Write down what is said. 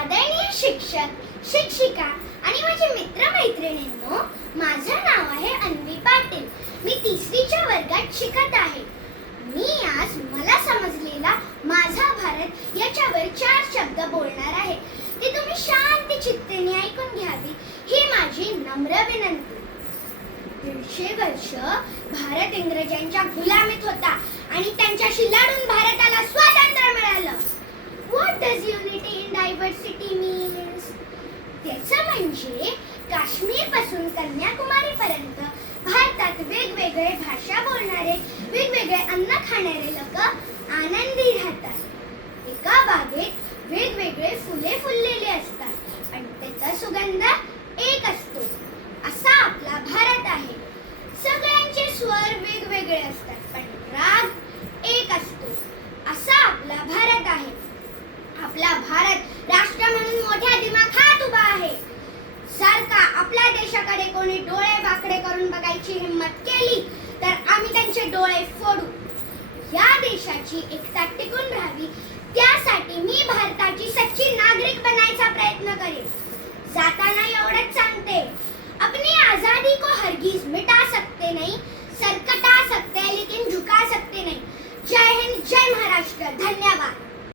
आदरणीय शिक्षक, शिक्षिका आणि माझे मित्र-मैत्रिणींनो, माझं नाव आहे अन्वी पाटील. मी 3रीच्या वर्गात शिकत आहे. मी आज मला समजलेला माझा भारत याच्यावर 4 शब्द बोलणार आहे. ते तुम्ही शांत चित्तेने ऐकून घ्यावी ही माझी नम्र विनंती. 150 वर्ष भारत इंग्रजांच्या गुलामीत होता आणि त्यांच्याशी लढून भारताला स्वातंत्र्य मिळालं. What does unity in diversity means? त्याचं म्हणजे काश्मीर पासून कन्याकुमारी पर्यंत भारतात वेगवेगळे भाषा बोलणारे, वेगवेगळे अन्न खाणारे लोक आनंदी राहतात. एका बागेत वेगवेगळे फुले फुललेले असतात आणि त्याचा सुगंध एक असतो. असा आपला भारत आहे. सगळ्यांचे स्वर वेगवेगळे असतात पण राग एक असतो. असा आपला भारत आहे. आपला भारत राष्ट्र म्हणून मोठ्या दिमाखात उभा आहे. सारखा आपल्या देशाकडे कोणी डोळे वाकडे करून बघायची हिम्मत केली तर आम्ही त्यांचे डोळे फोडू. या देशाची एकता टिकून राहावी त्यासाठी मी भारताची सच्ची नागरिक बनायचा प्रयत्न करेन. जाताना एवढंच सांगते, अपनी आजादी को हर